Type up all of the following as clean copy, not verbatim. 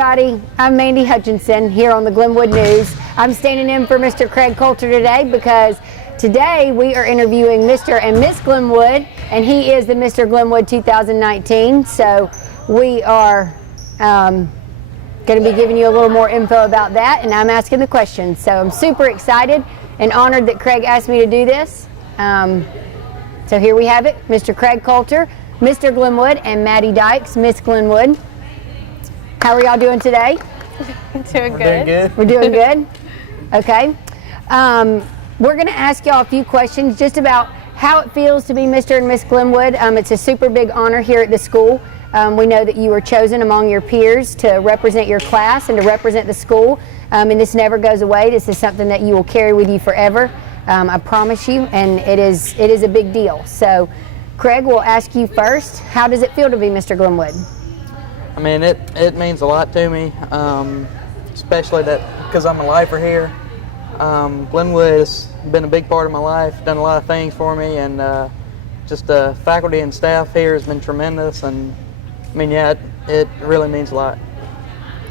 everybody. I'm Mandy Hutchinson here on the Glenwood News. I'm standing in for Mr. Craig Coulter today because today we are interviewing Mr. and Ms Glenwood, and he is the Mr. Glenwood 2019. So we are going to be giving you a little more info about that, and I'm asking the questions. So I'm super excited and honored that Craig asked me to do this. So here we have it, Mr. Craig Coulter, Mr. Glenwood, and Maddie Dykes, Miss Glenwood. How are y'all doing today? Doing good. We're doing good? Okay. We're going to ask y'all a few questions just about how it feels to be Mr. and Miss Glenwood. It's a super big honor here at the school. We know that you were chosen among your peers to represent your class and to represent the school. And this never goes away. This is something that you will carry with you forever. I promise you, and it is a big deal. So, Craig, we'll ask you first. How does it feel to be Mr. Glenwood? I mean, it means a lot to me, especially that because I'm a lifer here. Glenwood has been a big part of my life, done a lot of things for me, and just the faculty and staff here has been tremendous. And I mean, yeah, it really means a lot.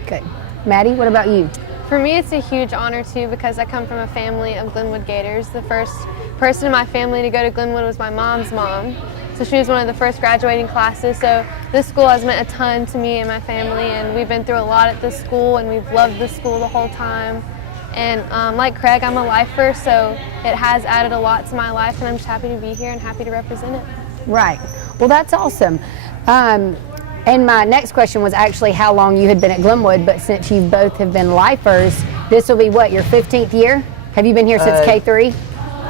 Okay, Maddie, what about you? For me, it's a huge honor too because I come from a family of Glenwood Gators. The first person in my family to go to Glenwood was my mom's mom. So she was one of the first graduating classes. So this school has meant a ton to me and my family, and we've been through a lot at this school, and we've loved this school the whole time. And like Craig, I'm a lifer, so it has added a lot to my life, and I'm just happy to be here and happy to represent it. Right. Well, that's awesome. And my next question was actually how long you had been at Glenwood, but since you both have been lifers, this will be what, your 15th year? Have you been here since K3?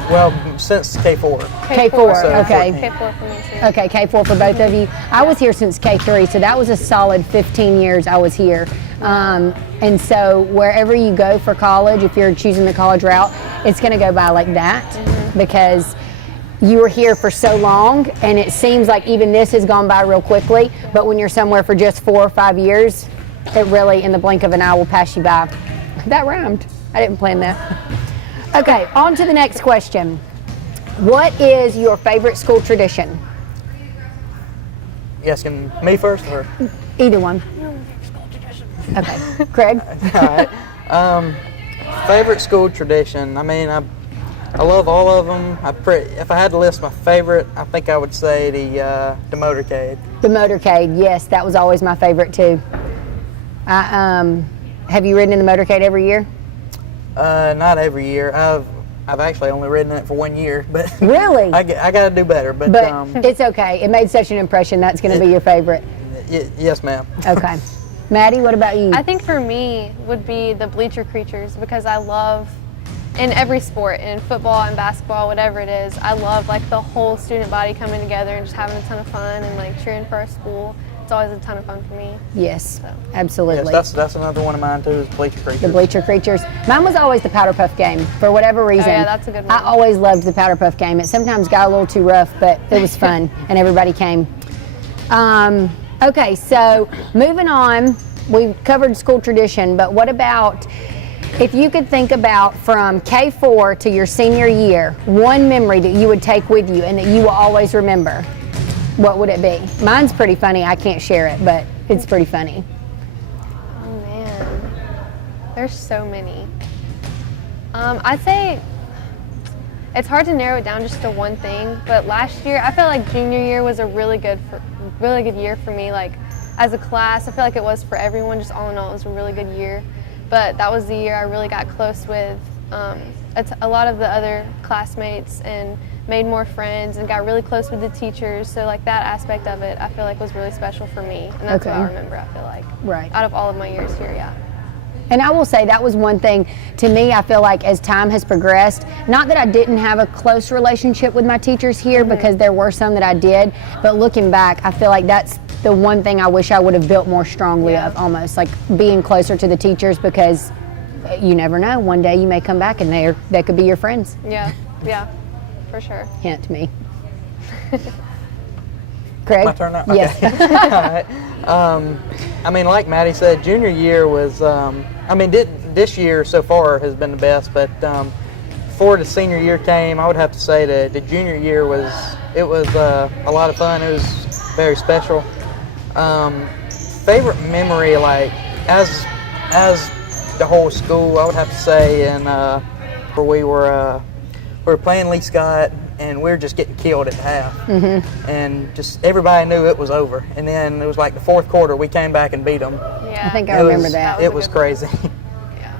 Well, since K4. K4, so okay. K4 for me too. Okay, K4 for both of you. I was here since K3, so that was a solid 15 years I was here. And so wherever you go for college, if you're choosing the college route, it's going to go by like that because you were here for so long, and it seems like even this has gone by real quickly, but when you're somewhere for just 4 or 5 years, it really, in the blink of an eye, will pass you by. That rhymed. I didn't plan that. Okay, on to the next question. What is your favorite school tradition? You asking me first or? Either one. Okay, Craig? All right. Favorite school tradition. I mean, I love all of them. If I had to list my favorite, I think I would say the motorcade. The motorcade, yes, that was always my favorite too. Have you ridden in the motorcade every year? Not every year. I've actually only ridden it for 1 year, but really, I got to do better. But it's okay. It made such an impression. That's going to be your favorite. Yes, ma'am. Okay, Maddie, what about you? I think for me would be the bleacher creatures because I love, in every sport, in football and basketball, whatever it is, I love like the whole student body coming together and just having a ton of fun and like cheering for our school. It's always a ton of fun for me. Yes, absolutely. Yes, that's another one of mine too, is bleacher creatures. The bleacher creatures. Mine was always the powder puff game for whatever reason. Oh yeah, that's a good one. I always loved the powder puff game. It sometimes got a little too rough, but it was fun and everybody came. Okay, so moving on, we've covered school tradition, but what about if you could think about from K4 to your senior year, one memory that you would take with you and that you will always remember? What would it be? Mine's pretty funny. I can't share it, but it's pretty funny. Oh man, there's so many. I'd say it's hard to narrow it down just to one thing, but last year I felt like junior year was a really good year for me. Like as a class, I feel like it was for everyone. Just all in all, it was a really good year. But that was the year I really got close with a lot of the other classmates and made more friends and got really close with the teachers. So like that aspect of it, I feel like was really special for me. And that's what I remember, I feel like. Right. Out of all of my years here, yeah. And I will say that was one thing to me. I feel like as time has progressed, not that I didn't have a close relationship with my teachers here because there were some that I did, but looking back, I feel like that's the one thing I wish I would have built more strongly of, almost like being closer to the teachers, because you never know, one day you may come back and they could be your friends. Yeah, for sure. Hint to me. Craig? My turn now? Okay. Yes. All right. I mean, like Maddie said, junior year was, this year so far has been the best, but before the senior year came, I would have to say that the junior year was a lot of fun. It was very special. Favorite memory, like as the whole school, I would have to say, and where we were playing Lee Scott, and we were just getting killed at the half, and just everybody knew it was over. And then it was like the fourth quarter, we came back and beat them. Yeah. I think I remember that. It was crazy.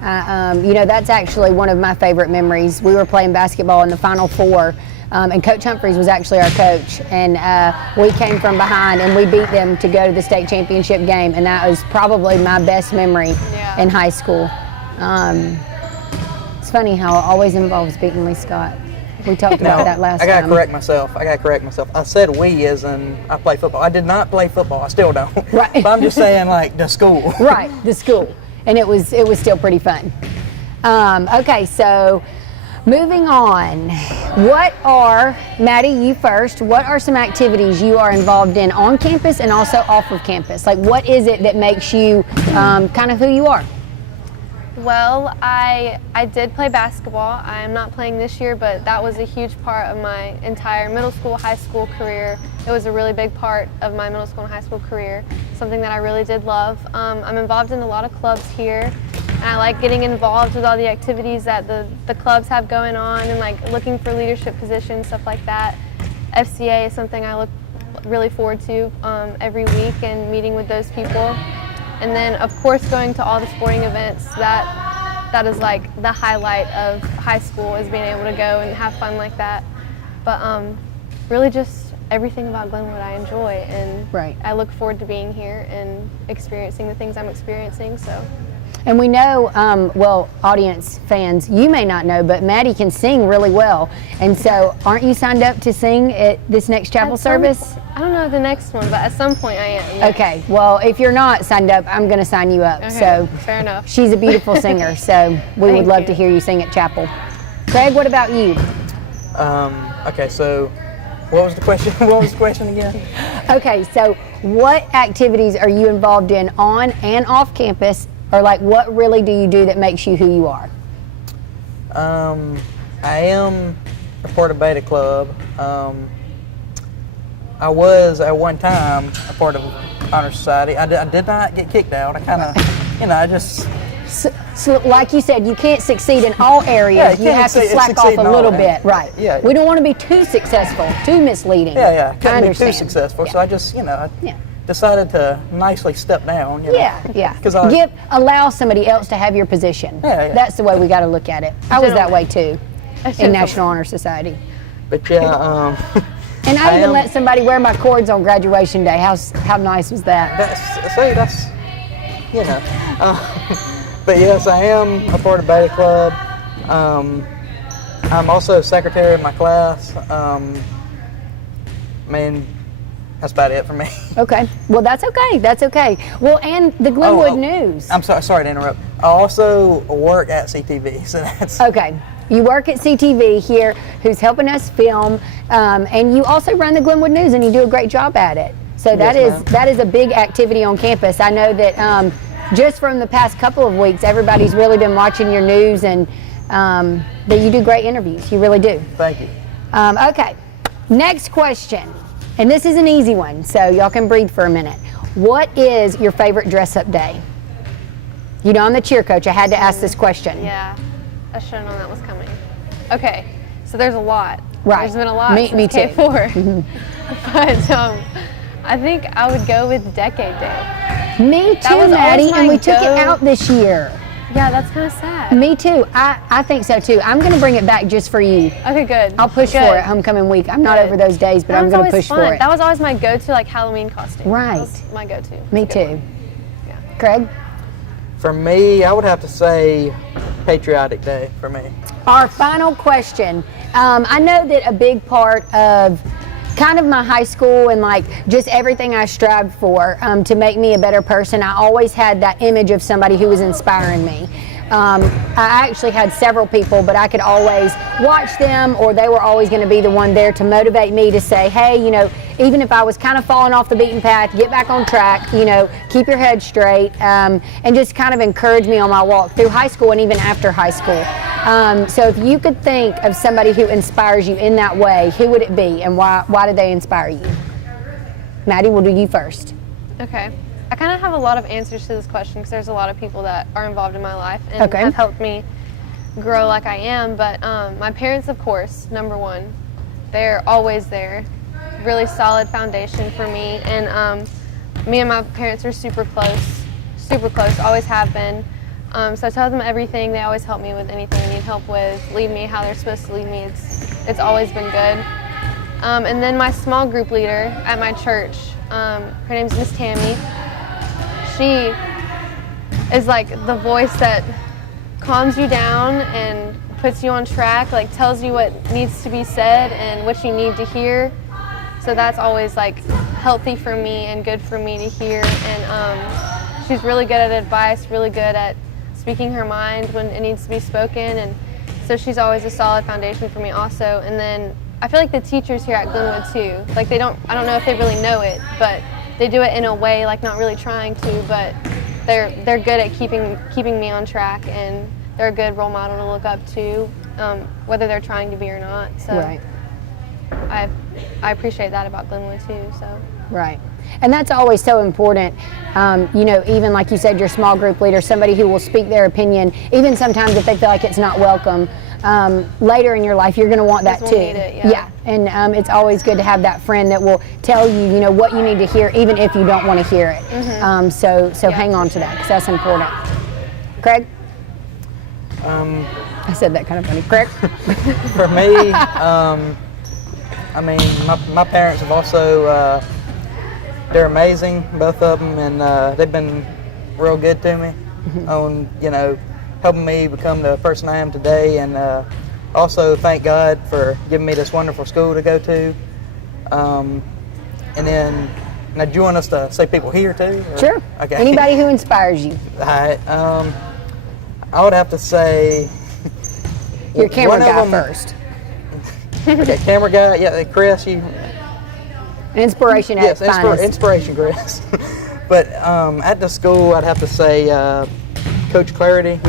You know, that's actually one of my favorite memories. We were playing basketball in the Final Four, and Coach Humphreys was actually our coach. And we came from behind, and we beat them to go to the state championship game. And that was probably my best memory in high school. It's funny how it always involves beating Lee Scott. We talked about that last time. I gotta correct myself. I said we as in I play football. I did not play football. I still don't. Right. But I'm just saying like the school. Right, the school. And it was still pretty fun. Okay, so moving on. What are, Maddie, you first, what are some activities you are involved in on campus and also off of campus? Like what is it that makes you kind of who you are? Well, I did play basketball. I am not playing this year, but that was a huge part of my entire middle school, high school career. It was a really big part of my middle school and high school career, something that I really did love. I'm involved in a lot of clubs here, and I like getting involved with all the activities that the clubs have going on and like looking for leadership positions, stuff like that. FCA is something I look really forward to every week and meeting with those people. And then, of course, going to all the sporting events, that is like the highlight of high school, is being able to go and have fun like that. But really just everything about Glenwood I enjoy, and I look forward to being here and experiencing the things I'm experiencing. So. And we know, well, audience fans, you may not know, but Maddie can sing really well. And so aren't you signed up to sing at this next chapel service? I don't know the next one, but at some point I am. Yes. Okay, well, if you're not signed up, I'm going to sign you up. Okay, so fair enough. She's a beautiful singer, so we would love to hear you sing at chapel. Craig, what about you? Okay, so what was the question? What was the question again? Okay, so what activities are you involved in on and off campus? Or like, what really do you do that makes you who you are? I am a part of Beta Club. I was at one time a part of Honor Society. I did not get kicked out. I kind of, I just. So, like you said, you can't succeed in all areas. You have to slack off a little bit, right? Yeah. We don't want to be too successful, too misleading. Yeah. Couldn't be too successful. Yeah. So I just, decided to nicely step down. Yeah. Allow somebody else to have your position. Yeah. That's the way we got to look at it. I was that way too in National Honor Society. But and I even let somebody wear my cords on graduation day. How nice was that? That's but yes, I am a part of Beta Club. I'm also secretary of my class. That's about it for me. Okay. Well, that's okay. That's okay. Well, and the Glenwood News. I'm sorry to interrupt. I also work at CTV, so that's okay. You work at CTV here, who's helping us film, and you also run the Glenwood News, and you do a great job at it. So that is a big activity on campus. I know that just from the past couple of weeks, everybody's really been watching your news, and that you do great interviews. You really do. Thank you. Okay. Next question. And this is an easy one, so y'all can breathe for a minute. What is your favorite dress-up day? You know, I'm the cheer coach. I had to ask this question. Yeah, I should have known that was coming. Okay, so there's a lot. Right. There's been a lot Me since too. K4. But I think I would go with Decade Day. Me too, Maddie, and we took it out this year. Yeah, that's kind of sad. Me too. I think so too. I'm going to bring it back just for you. Okay, good. I'll push for it homecoming week. I'm not over those days, but I'm going to push for it. That was always my go-to, like Halloween costume. Right. That was my go-to. Me too. Yeah. Craig? For me, I would have to say Patriotic Day for me. Our final question. I know that a big part of kind of my high school and like just everything I strived for to make me a better person, I always had that image of somebody who was inspiring me. I actually had several people, but I could always watch them, or they were always going to be the one there to motivate me to say, hey, even if I was kind of falling off the beaten path, get back on track, keep your head straight, and just kind of encourage me on my walk through high school and even after high school. So if you could think of somebody who inspires you in that way, who would it be, and why did they inspire you? Maddie, we'll do you first. Okay. I kind of have a lot of answers to this question because there's a lot of people that are involved in my life and Okay. have helped me grow like I am. But my parents, of course, number one, they're always there. Really solid foundation for me. And me and my parents are super close, always have been. So I tell them everything. They always help me with anything I need help with, lead me how they're supposed to lead me. It's always been good. And then my small group leader at my church, her name's Miss Tammy. She is like the voice that calms you down and puts you on track, like tells you what needs to be said and what you need to hear. So that's always like healthy for me and good for me to hear. And she's really good at advice, really good at speaking her mind when it needs to be spoken. And so she's always a solid foundation for me also. And then I feel like the teachers here at Glenwood too, like I don't know if they really know it, but they do it in a way like not really trying to, but they're good at keeping me on track, and they're a good role model to look up to, whether they're trying to be or not. So Right. I appreciate that about Glenwood too. So Right. And that's always so important. You know, even like you said, your small group leader, somebody who will speak their opinion, even sometimes if they feel like it's not welcome, later in your life, you're going to want that Just too. will need it, yeah. And it's always good to have that friend that will tell you, you know, what you need to hear, even if you don't want to hear it. So hang on to that, because that's important. Craig? I said that kind of funny. Craig? For me, I mean, my parents have also, they're amazing, both of them, and they've been real good to me on, you know, helping me become the person I am today, and also thank God for giving me this wonderful school to go to. And then, now do you want us to say people here too? Or? Sure. Okay. Anybody who inspires you. All right. I would have to say Your camera one of guy them- first. Okay, camera guy, yeah, Chris, you. Inspiration at Yes, its finest. inspiration, Chris. But at the school, I'd have to say Coach Clarity.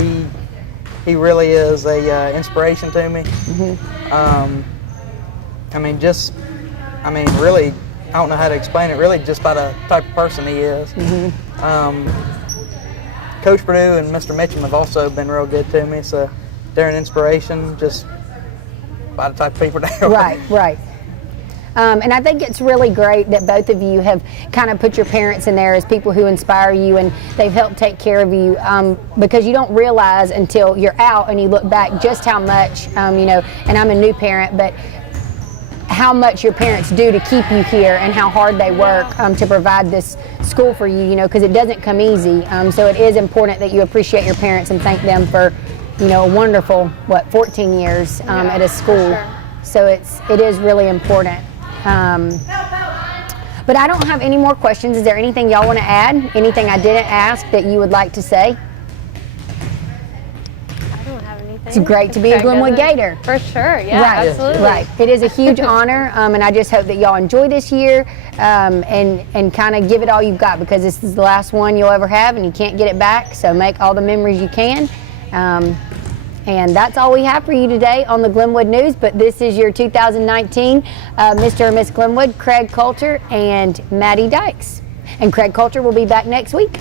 He really is a inspiration to me. I mean, really, I don't know how to explain it. Really, just by the type of person he is. Coach Purdue and Mr. Mitchum have also been real good to me. So they're an inspiration just by the type of people they are. Right. And I think it's really great that both of you have kind of put your parents in there as people who inspire you, and they've helped take care of you, because you don't realize until you're out and you look back just how much, you know, and I'm a new parent, but how much your parents do to keep you here and how hard they work to provide this school for you, you know, because it doesn't come easy. So it is important that you appreciate your parents and thank them for, you know, a wonderful, 14 years at a school. sure. So it is really important. But I don't have any more questions. Is there anything y'all want to add? Anything I didn't ask that you would like to say? I don't have anything. It's great to be a Craig Glenwood doesn't. Gator. For sure, yeah, Right, absolutely. right. It is a huge honor, and I just hope that y'all enjoy this year and kind of give it all you've got, because this is the last one you'll ever have and you can't get it back, so make all the memories you can. And that's all we have for you today on the Glenwood News, but this is your 2019 Mr. and Ms Glenwood, Craig Coulter and Maddie Dykes. And Craig Coulter will be back next week.